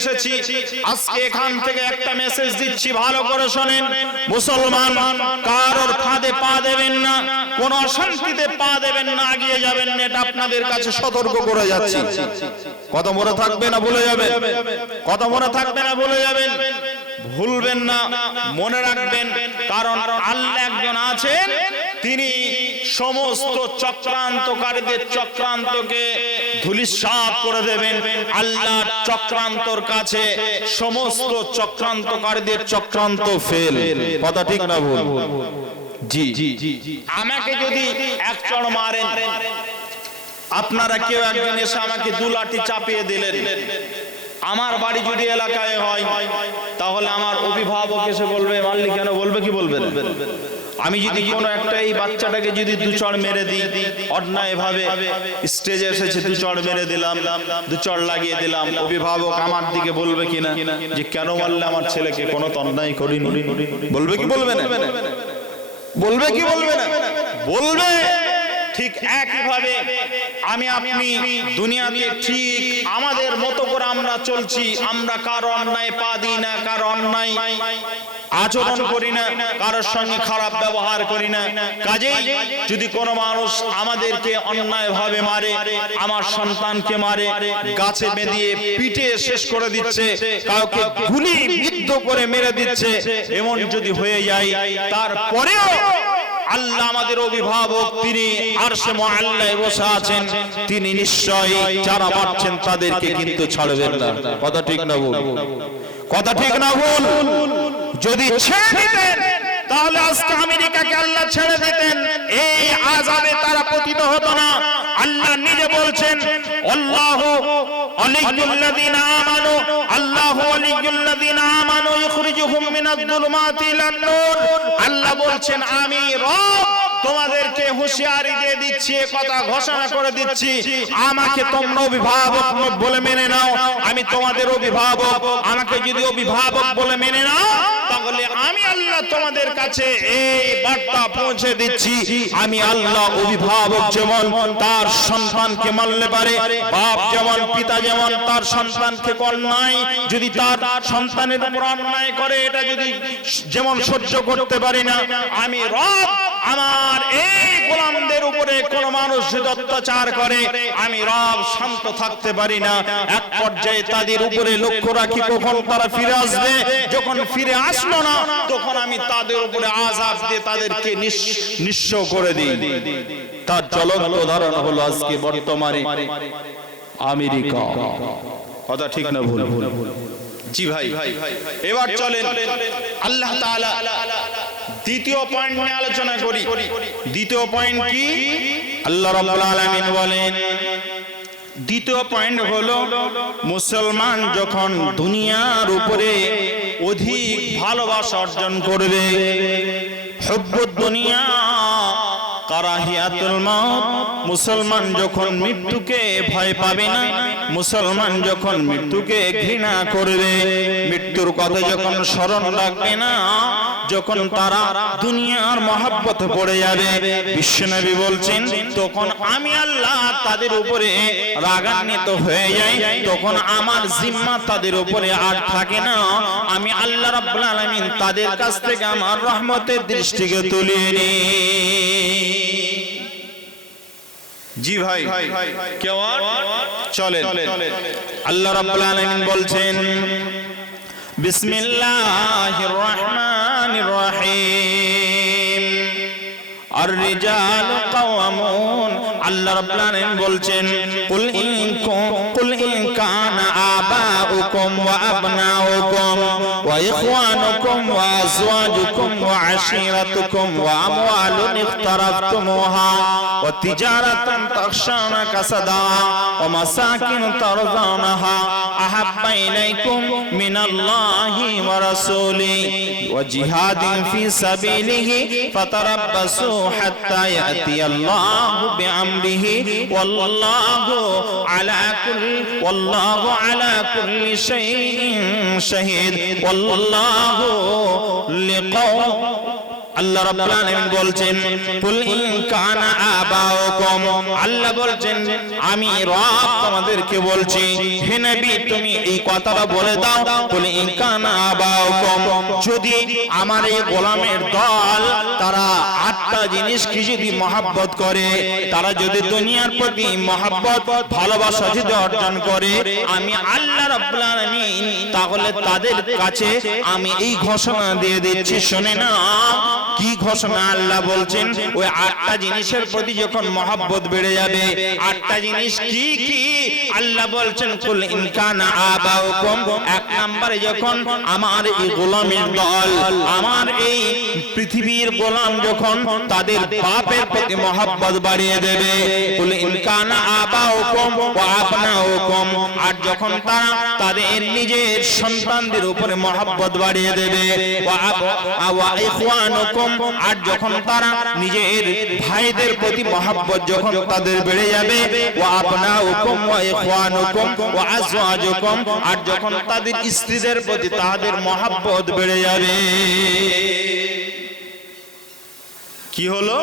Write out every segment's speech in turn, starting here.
এসেছি। আজকে এখান থেকে একটা মেসেজ দিচ্ছি, ভালো করে শোনেন। মুসলমান কারোর ফাঁদে পা দেবেন না, কোন অশান্তিতে পা দেবেন না, এগিয়ে যাবেন না, এটা আপনাদের কাছে সতর্ক করে যাচ্ছি। কত মনে থাকবে না ভুলে যাবেন, কত মনে থাকবে না ভুলে যাবেন, ভুলবেন না, মনে রাখবেন। কারণ আল্লাহ একজন আছেন, তিনি সমস্ত চক্রান্তকারীদের চক্রান্তকে ধূলিসাৎ করে দেবেন। আল্লাহর চক্রান্তর কাছে সমস্ত চক্রান্তকারীদের চক্রান্ত ফেল। কথা ঠিক না ভুল? জি, আমাকে যদি এক চড় মারেন, আপনারা কেউ একজন এসে আমাকে দু লাঠি চাপিয়ে দিলেন, আমার বাড়ি যদি এলাকায় হয়, তাহলে আমার অভিভাবক এসে বলবে মারলি কেন, বলবে কি বলবে না? আমি যদি কোনো একটা এই বাচ্চাটাকে যদি দু চড় মেরে দিই, অন্যায় ভাবে স্টেজে এসেছে, দু চড় মেরে দিলাম, দু চড় লাগিয়ে দিলাম, অভিভাবক আমার দিকে বলবে কিনা যে কেন মারলে আমার ছেলেকে, কোনো তো অন্যায় করিনি, বলবে কি বলবে না? বলবে কি বলবে না? বলবে। ঠিক একইভাবে আমি আপনি দুনিয়াতে ঠিক আমাদের মতো করে আমরা চলছি, আমরা কারো অন্যায় পা দিই না, কারো অন্যায় আচরণ করি না, কারোর সঙ্গে খারাপ ব্যবহার করি না। কাজেই যদি কোনো মানুষ আমাদেরকে অন্যায় ভাবে মারে, আমার সন্তানকে মারে, গাছে বেঁধিয়ে পিটে শেষ করে দিচ্ছে, কাউকে গুলি বিদ্ধ করে মেরে দিচ্ছে, এমন যদি হয়ে যায়, তারপরেও আল্লাহ আমাদের অভিভাবক, তিনি আরশে মুআল্লায় বসে আছেন, তিনি নিশ্চয়ই যারা মারছেন তাদেরকে কিন্তু ছাড়বেন না। কথা ঠিক না ভুল? কথা ঠিক না ভুল? যদি ছেড়ে দিতেন তাহলে আজকে আমেরিকাকে আল্লাহ ছেড়ে দিতেন, এই আযাবে তারা পতিত হতো না। আল্লাহ নিজে বলছেন, আল্লাহু ওয়ালিয়ুল্লাযিনা আমানু, আল্লাহু ওয়ালিয়ুল্লাযিনা আমানু ইখরিজুহুম মিনাজ-যুলুমাতি ইলান-নূর। আল্লাহ বলছেন, আমি রব তোমাদেরকে হুঁশিয়ারি দিয়ে দিচ্ছি, কথা ঘোষণা করে দিচ্ছি, আমাকে তোমরা অভিভাবক বলে মেনে নাও, আমি তোমাদের অভিভাবক। আমাকে যদি অভিভাবক বলে মেনে নাও, তাহলে আমি আল্লাহ তোমাদের কাছে এই বার্তা পৌঁছে দিচ্ছি, আমি আল্লাহ অভিভাবক যেমন তার সন্তানকে মারলে পারে, বাপ যেমন, পিতা যেমন তার সন্তানকে অন্যায় যদি তার সন্তানের উপর অন্যায় করে, এটা যদি যেমন সহ্য করতে পারি না, আমি রব আমার এই গোলামদের উপরে কোন মানুষ যদি অত্যাচার করে, আমি রব শান্ত থাকতে পারি না। এক পর্যায়ে তাদের উপরে লক্ষ্য রাখি, কখন তারা ফিরে আসবে। যখন ফিরে আসলো না, তখন আমি তাদের উপরে আযাব দিয়ে তাদেরকে নিঃস্ব করে দিই। তার জ্বলন্ত উদাহরণ হলো আজকে বর্তমানে আমেরিকা। কথা ঠিক না ভুল? জি ভাই, এবার চলেন আল্লাহ তাআলা দ্বিতীয় পয়েন্ট নিয়ে আলোচনা করি। দ্বিতীয় পয়েন্ট কি? আল্লাহ রাব্বুল আলামিন বলেন, দ্বিতীয় পয়েন্ট হলো, মুসলমান যখন দুনিয়ার উপরে অধিক ভালোবাসা অর্জন করবে, হুব্বুদ দুনিয়া কারাহিয়াতুল মাউত, মুসলমান যখন মৃত্যুকে ভয় পাবে না, মুসলমান যখন মৃত্যুকে ঘৃণা করবে, মৃত্যুর কথা যখন স্মরণ রাখবে না, যখন তারা দুনিয়ার মহব্বতে পড়ে যাবে, বিশ্বনবী বলছেন, তখন আমি আল্লাহ তাদের উপরে রাগান্বিত হয়ে যাই, তখন আমার জিম্মা তাদের উপরে আর থাকে না, আমি আল্লাহ রাব্বুল আলামিন তাদের কাছ থেকে আমার রহমতের দৃষ্টিকে তুলিয়ে নিই। জি ভাই, কেমন চলেন। আল্লাহ রাব্বুল আলামিন বলছেন, বিসমিল্লাহির রহমানির রহিম, আর-রিজালু কাওয়ামুন। আল্লাহ রাব্বুল আলামিন বলছেন, কুল ইন কানা আবাউকুম ওয়া আবনাউকুম ওয়া ইখওয়ানুকুম ওয়া আজওয়াজুকুম ওয়া আশীরাতুকুম ওয়া আমওয়ালুন ইখতারাফতুমুহা ওয়া তিজারাতান তাখশাউনা কাসাদাহা ওয়া মাসাকিন তারদাউনাহা আহাব্বা ইলাইকুম মিনাল্লাহি ওয়া রাসূলিহি ওয়া জিহাদিন ফি সাবিলিহি ফাতারাব্বাসু হাত্তা ইয়াতিয়াল্লাহু বিআমরিহি ওয়াল্লাহু আলা কুল্লি শাইইন শাহীদ ওয়াল্লাহু আল্লাহ রাব্বুল আলামিন বলছেন কুল ইন কানা আবাউকুম, আল্লাহ বলছেন আমি রব তোমাদেরকে বলছি হে নবী তুমি এই কথাটা বলে দাও কুল ইন কানা আবাউকুম, যদি আমার এই গোলামের দল তারা আটটা জিনিসকে যদি মহব্বত করে, তারা যদি দুনিয়ার প্রতি মহব্বত ভালোবাসা যদি অর্জন করে, আমি আল্লাহ রাব্বুল আলামিন তাহলে তাদের কাছে আমি এই ঘোষণা দিয়ে দিচ্ছি, শুনে না কি ঘোষণা। আল্লাহ বলছেন ওই আটটা জিনিসের প্রতি যখন মহব্বত বেড়ে যাবে, আটটা জিনিস কি কি আল্লাহ বলছেন কুল ইন কানা আবাউকুম, এক নম্বরে যখন আমার এই গোলামের দল, আমার এই পৃথিবীর গোলাম যখন তাদের বাপের প্রতি মহব্বত বাড়িয়ে দেবে, কুল ইন কানা আবাউকুম ওয়া আবনাউকুম, আর যখন তারা তাদের নিজের সন্তানদের উপরে মহব্বত বাড়িয়ে দেবে, ওয়া ইখওয়ানুকুম, আর যখন তারা নিজের ভাইদের প্রতি মহব্বত যখন তাদের বেড়ে যাবে, ওয়া আবনাউকুম ওয়া ইখওয়ানুকুম ওয়া আজওয়াজুকুম, আর যখন তাদের স্ত্রীদের প্রতি তাদের মহব্বত বেড়ে যাবে। কি হলো?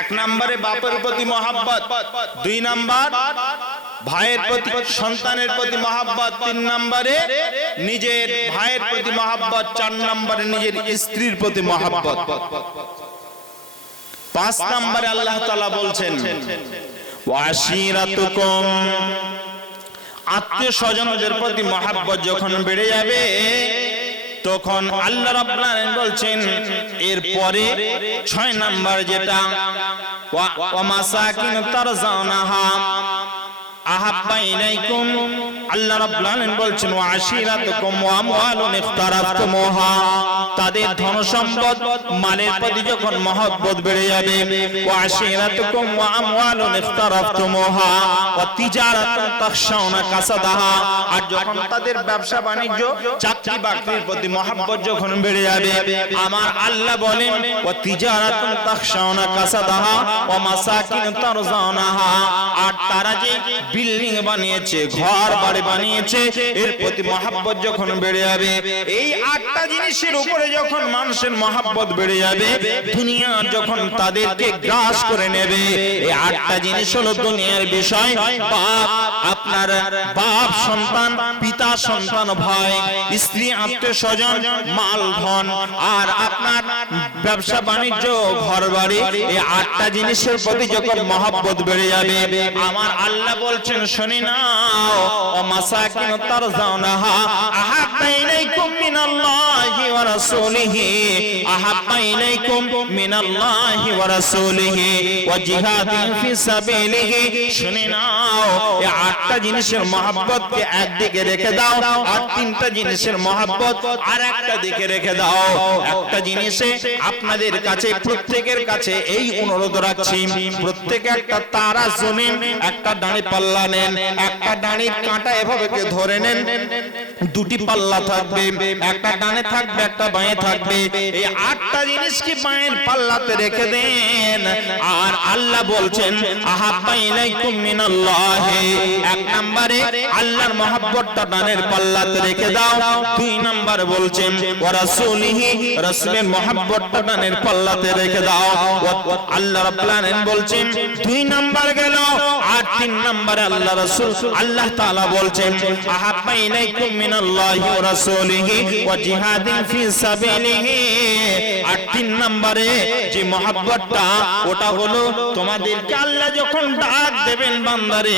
এক নম্বরে বাপের প্রতি মহব্বত, দুই নাম্বার ভাইয়ের প্রতি সন্তানের প্রতি মহব্বত, তিন নম্বরে নিজের ভাইয়ের প্রতি মহব্বত, চার নম্বরে নিজের স্ত্রীর প্রতি মহব্বত, পাঁচ নম্বরে আল্লাহ তাআলা বলছেন ওয়াশিরাতুকুম, আত্মীয় স্বজনদের প্রতি মহব্বত যখন বেড়ে যাবে তখন আল্লাহ রাব্বুল আলামিন বলছেন এরপরে ৬ নাম্বার যেটা ওয়া মাসাকিন তারজাউনাহা আহাব্বা ইলাইকুম, আল্লাহ রাব্বুল আলামিন বলছেন ওয়া আশিরাতুকুম ওয়া আমওয়ালুন ইখতারাফতুমুহা, তাদের ধন সম্পদ মালের প্রতি যখন মহব্বত বেড়ে যাবে, ওয়া আশিরাতুকুম ওয়া আমওয়ালুন ইখতারাফতুমুহা ওয়া তিজারাতুন তাখশাউনা কাসাদাহা, আর যখন তাদের ব্যবসা বাণিজ্য চাকরি বাকরির প্রতি মহব্বত যখন বেড়ে যাবে, আমার আল্লাহ বলেন ওয়া তিজারাতুন তাখশাউনা কাসাদাহা ওয়া মাসাকিন তারজাউনাহা, আর তারা যে বিল্ডিং বানিয়েছে, ঘর বাড়ি বানিয়েছে, এর প্রতি মহব্বত যখন বেড়ে যাবে, এই আটটা জিনিসের উপরে যখন মানুষের মহব্বত বেড়ে যাবে, দুনিয়া যখন তাদেরকে গ্রাস করে নেবে, এই আটটা জিনিস হলো দুনিয়ার বিষয়, বাপ আপনার বাপ সন্তান, পিতা সন্তান, ভাই স্ত্রী, আত্মীয় স্বজন, মাল ধন, আর আপনার ব্যবসা বাণিজ্য, ঘর বাড়ি, এই আটটা জিনিসের প্রতি যখন মহব্বত বেড়ে যাবে, আমার আল্লাহ বলছেন শুনে নাও ও মাসাকিন তারজাউনাহা আহাব্বা ইলাইকুম মিনাল্লাহি ওয়া রাসূলিহি, আহাব্বা ইলাইকুম মিনাল্লাহি ওয়া রাসূলিহি ওয়া জিহাদিন ফি সাবিলিহি, শুনে নাও এই আটটা জিনিসের মহব্বতকে একদিকে রেখে দাও, আর তিনটা জিনিসের মহব্বত আর একটা দিকে রেখে দাও। একটা জিনিসে আপনাদের কাছে প্রত্যেকের কাছে এই অনুরোধ রাখছি, প্রত্যেকে একটা তারা জমিন, একটা ডানি পাল্লা নেন, একটা ডানির কাঁটা এভাবে ধরে নেন, দুটি পাল্লা থাকবে, একটা ডানে থাকবে একটা বাঁয়ে থাকবে, এই আটটা জিনিসকে বাঁয়ের পাল্লাতে রেখে দেন, আর আল্লাহ বলছেন আহাব্বা ইলাইকুম মিনাল্লাহি, এক নম্বরে আল্লাহর মহব্বতটা ডানের পাল্লাতে রেখে দাও, দুই নম্বরে বলছেন ওয়া রাসূলিহি, রাসূলের মহব্বতটা ডানের পাল্লাতে রেখে দাও, আল্লাহ রাব্বুল আলামিন বলছেন দুই নাম্বার গেল, আর তিন নম্বরে আল্লাহ রাসূল আল্লাহ তাআলা বলছেন আহাব্বা ইলাইকুম মিনাল্লাহি ওয়া রাসূলিহি ওয়া জিহাদিন ফি সাবিলিহি, আর তিন নম্বরে যে মহব্বতটা ওটা হলো তোমাদেরকে আল্লাহ যখন ডাক দেবেন বান্দারে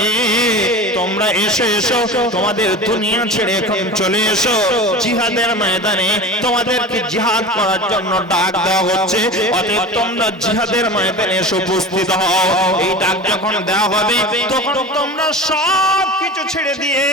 তোমরা এসো এসো, তোমাদের দুনিয়া ছেড়ে এখন চলে এসো জিহাদের ময়দানে, তোমাদেরকে জিহাদ করার জন্য ডাক দেওয়া হচ্ছে, অতএব তোমরা জিহাদের ময়দানে এসে উপস্থিত হও। এই ডাক যখন দেওয়া হবে তখন তোমরা সব কিছু ছেড়ে দিয়ে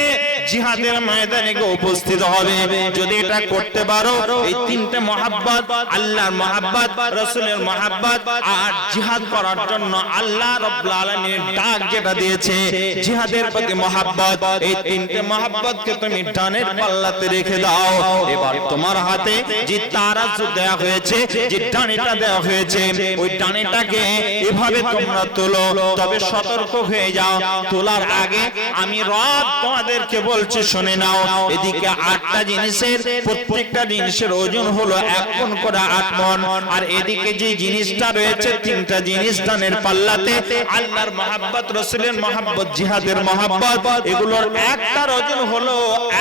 জিহাদের ময়দানে গিয়ে উপস্থিত হবে। যদি এটা করতে পারো, এই তিনটে মহব্বত, আল্লাহর মহব্বত, রাসূলের মহব্বত, আর জিহাদ করার জন্য আল্লাহ রাব্বুল আলামিন ডাক যেটা দিয়েছে জিহাদের প্রতি মহব্বত, এই তিনটে মহব্বতকে তুমি ডানের পাল্লাতে রেখে দাও। এবার তোমার হাতে যে তারাজু দেওয়া হয়েছে, যে ডানেটা দেওয়া হয়েছে, ওই ডানেটাকে এভাবে তোমরা তোলো, তবে সতর্ক হয়ে যাও, তোলার আগে আমি রব তোমাদেরকে বলছি শুনে নাও, এদিকে আটটা জিনিসের প্রত্যেকটা জিনিসের ওজন হলো 1 পণ করে 8 মন। আর এদিকে যে জিনিসটা রয়েছে তিনটা জিনিস ডানের পাল্লাতে, আল্লাহর মহব্বত, রাসূলের মহব্বত, জিহাদের মহব্বত, এগুলোর একটার ওজন হলো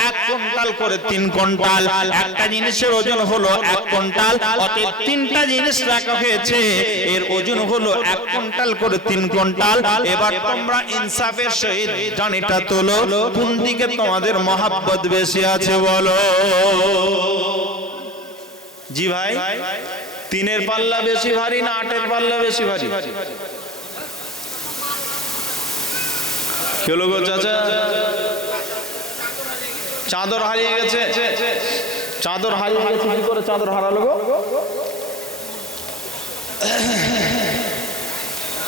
1 কুইন্টাল করে 3 কুইন্টাল। একটা জিনিসের ওজন হলো 1 কুইন্টাল, অতএব তিনটা জিনিস রাখা হয়েছে, এর ওজন হলো 1 কুইন্টাল করে 3 কুইন্টাল। এবার তোমরা ইনসাফের সহিত ডানিটা তোলো, কোন দিকে তোমাদের মহব্বত বেশি আছে বলো। জি ভাই, 3-এর পাল্লা বেশি ভারী না 8-এর পাল্লা বেশি ভারী? কে লোগো চাচা? চাদর হারিয়ে গেছে। চাদর হারিয়ে গেছে, কি করে চাদর হারালো গো?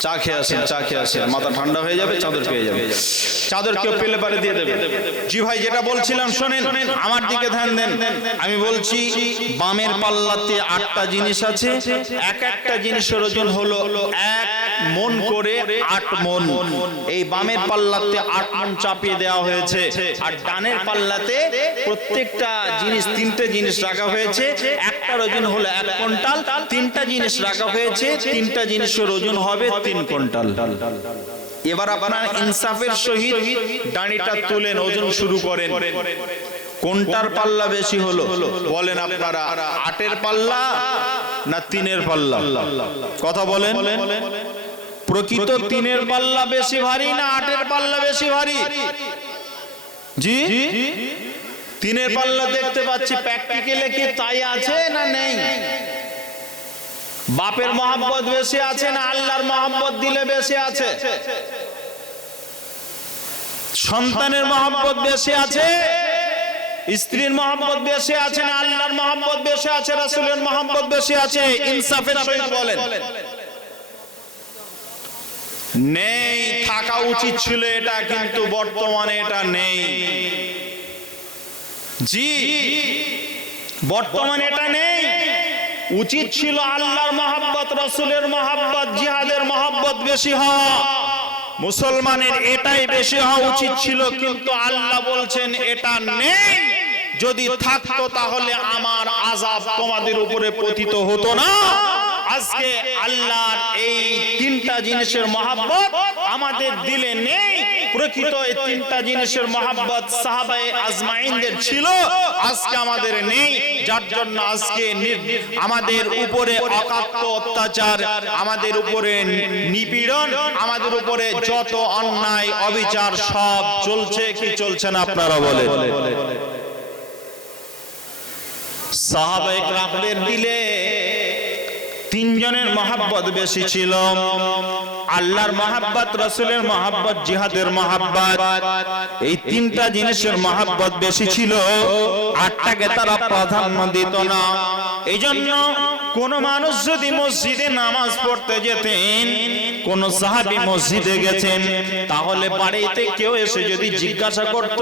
চা খেয়ে আসেন, চা খেয়ে আসেন, মাথা ঠান্ডা হয়ে যাবে, চাদর পেয়ে যাবে। চাদর কেউ পেলে পারে দিয়ে দেবে। জি ভাই, যেটা বলছিলাম শোনেন, আমার দিকে ধ্যান দেন। আমি বলছি বামের পাল্লাতে 8টা জিনিস আছে, এক একটা জিনিসের ওজন হলো 1 মন করে 8 মন। এই বামের পাল্লাতে 8 মন চাপিয়ে দেওয়া হয়েছে, আর ডানের পাল্লাতে প্রত্যেকটা জিনিস, 3টে জিনিস রাখা হয়েছে, একটার ওজন হলো 1 কুইন্টাল। 3টা জিনিস রাখা হয়েছে, 3টা জিনিসের ওজন হবে 3 কুইন্টাল। এবার আপনারা ইনসাফের সহিত ডানিটা তুলেন, ওজন শুরু করেন। কোনটার পাল্লা বেশি হলো বলেন আপনারা? 8-এর পাল্লা না 3-এর পাল্লা? কথা বলেন। প্রকৃত 3-এর পাল্লা বেশি ভারী না 8-এর পাল্লা বেশি ভারী? জি, 3-এর পাল্লা দেখতে পাচ্ছি, প্র্যাকটিক্যালে কি তাই আছে না নেই? বাপের মহব্বত বেশি আছে না আল্লাহর মহব্বত দিলে বেশি আছে? সন্তানের মহব্বত বেশি আছে, স্ত্রীর মহব্বত বেশি আছে না আল্লাহর মহব্বত বেশি আছে, রাসূলের মহব্বত বেশি আছে? ইনসাফের সহিত বলেন। নেই, থাকা উচিত ছিল এটা, কিন্তু বর্তমানে এটা নেই। জি, বর্তমানে এটা নেই। উচিত ছিল আল্লাহর মহব্বত, রাসূলের মহব্বত, জিহাদের মহব্বত বেশি হওয়া, মুসলমানের এটাই বেশি হওয়া উচিত ছিল, কিন্তু আল্লাহ বলছেন এটা নেই। যদি থাকতো তাহলে আমার আযাব তোমাদের উপরে পতিত হতো না। আজকে আল্লাহর এই 3টা জিনিসের মহব্বত আমাদের দিলে নেই। প্রকৃত এই 3টা জিনিসের মহব্বত সাহাবায়ে আজমাইনদের ছিল, আজকে আমাদের নেই। যার জন্য আজকে আমাদের উপরে অকাট্য অত্যাচার, আমাদের উপরে নিপীড়ন, আমাদের উপরে যত অন্যায় অবিচার সব চলছে কি চলছে না আপনারা বলেন? সাহাবায়ে কেরামদের দিলে 3 জনের মহব্বত বেশি ছিল, আল্লাহর মহব্বত, রাসূলের মহব্বত, জিহাদের মহব্বত। এই 3টা জিনিসের মহব্বত বেশি ছিল, 8টাকে তারা প্রাধান্য দিত না। এইজন্য কোন মানুষ যদি মসজিদে নামাজ পড়তে যেতেন, কোন সাহাবী মসজিদে গেছেন, তাহলে বাড়িতে কেউ এসে যদি জিজ্ঞাসা করত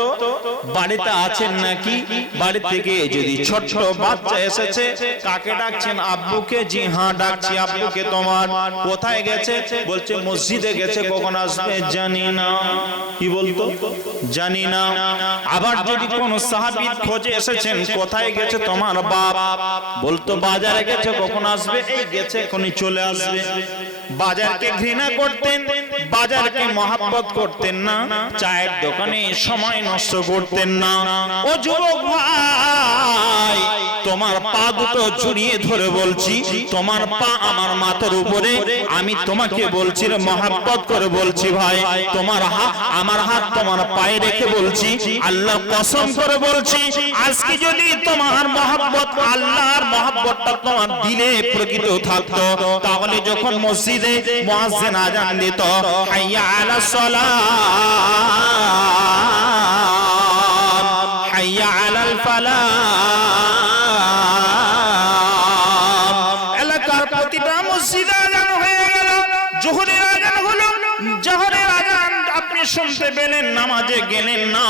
বাড়িতে আছেন নাকি, বাড়ি থেকে যদি ছোট বাচ্চা এসেছে, কাকে ডাকছেন? আব্বুকে। জি হ্যাঁ ডাকছি আব্বুকে। তোমার কোথায় গেছে? বলছে মসজিদে গেছে। কখন আসবে? জানি না। কি বলতো? জানি না। আবার যদি কোন সাহাবীর খোঁজে এসেছেন, কোথায় গেছে তোমার বাপ? বলতো বাজারে গেছে। কখন আসবে? এই গেছে, এখনই চলে আসবে। বাজারকে ঘৃণা করতেন, বাজারকে মহব্বত করতেন না, চায়ের দোকানে সময় নষ্ট করতেন না। ও যুবক ভাই, তোমার পা দুটো জড়িয়ে ধরে বলছি, তোমার পা আমার মাথার উপরে, আমি তোমাকে বলছি, মহব্বত করে বলছি ভাই, তোমার হাত আমার হাত তোমার পায়ে রেখে বলছি, আল্লাহর কসম করে বলছি, আজকে যদি তোমার মহব্বত, আল্লাহর মহব্বতটা তোমার দিলে প্রকৃত থাকতো, তাহলে যখন মসজিদে মুয়াজ্জিন আযান দিত, হাইয়া আলাস সালাহ, হাইয়া আলাল ফালাহ, এলাকার প্রতিটা মসজিদে আযান হয়ে গেল, জোহরের আযান হলো, জোহরের আযান আপনি শুনতে পেলেন, নামাজে গেলেন না,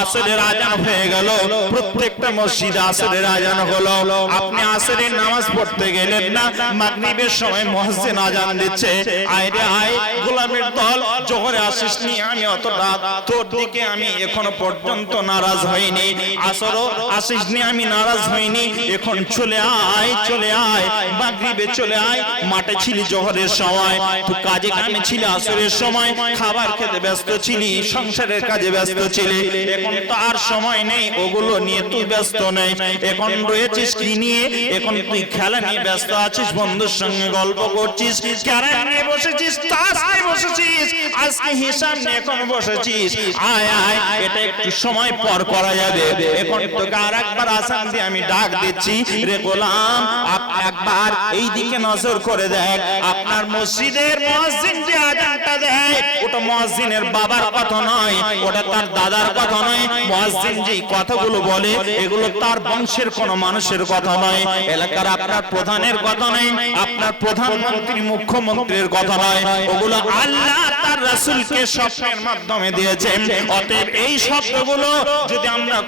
আসরের আজান হয়ে গেল, প্রত্যেকটা মসজিদে আসরের আজান হলো, আপনি আসরের নামাজ পড়তে গেলেন না, মাগরিবের সময় মুয়াজ্জিন আজান দিচ্ছে, আয় রে আয় গোলামের দল, জোহরে আসিস নি, আমি অত রাত তোর দিকে আমি এখনো পর্যন্ত নারাজ হইনি, আসরও আসিস নি, আমি নারাজ হইনি, এখন চলে আয়, চলে আয়, মাগরিবে চলে আয়, মাঠে ছিলি জোহরের সময়, তুই কাজে কামে ছিলি আসরের সময়, খাবার খেতে ব্যস্ত ছিলি, সংসারের কাজে ব্যস্ত ছিলি, এখন তো আর সময় নেই, ওগুলো নিয়ে তুই ব্যস্ত নেই, এখন রয়েছিস কি নিয়ে, এখন তুই খেলা নিয়ে ব্যস্ত আছিস, বন্ধুর সঙ্গে গল্প করছিস, ক্যারাম নিয়ে বসেছিস, তাস নিয়ে বসেছিস, আজকে হিসাব নিয়ে এখন বসেছিস, আয় আয়, এটা একটু সময় পর করা যাবে, এখন তোকে আর একবার আসান দিয়ে আমি ডাক দিচ্ছি, রে গোলাম একবার এই দিকে নজর করে দেখ, আপনার মসজিদের মুয়াজ্জিন যে আজানটা দেয়, ওটা মুয়াজ্জিনের বাবার কথা নয়, ওটা তার দাদার কথা নয়, মুয়াজ্জিন যে কথাগুলো বলে এগুলো তার বংশের কোন মানুষের কথা নয়, এলাকার আপনার প্রধানের কথা নয়, আপনার প্রধানমন্ত্রী মুখ্যমন্ত্রীর কথা নয়, ওগুলো আল্লাহ তার রাসূলকে স্বপ্নের মাধ্যমে দিয়েছেন। অতএব এই শব্দগুলো যদি আমরা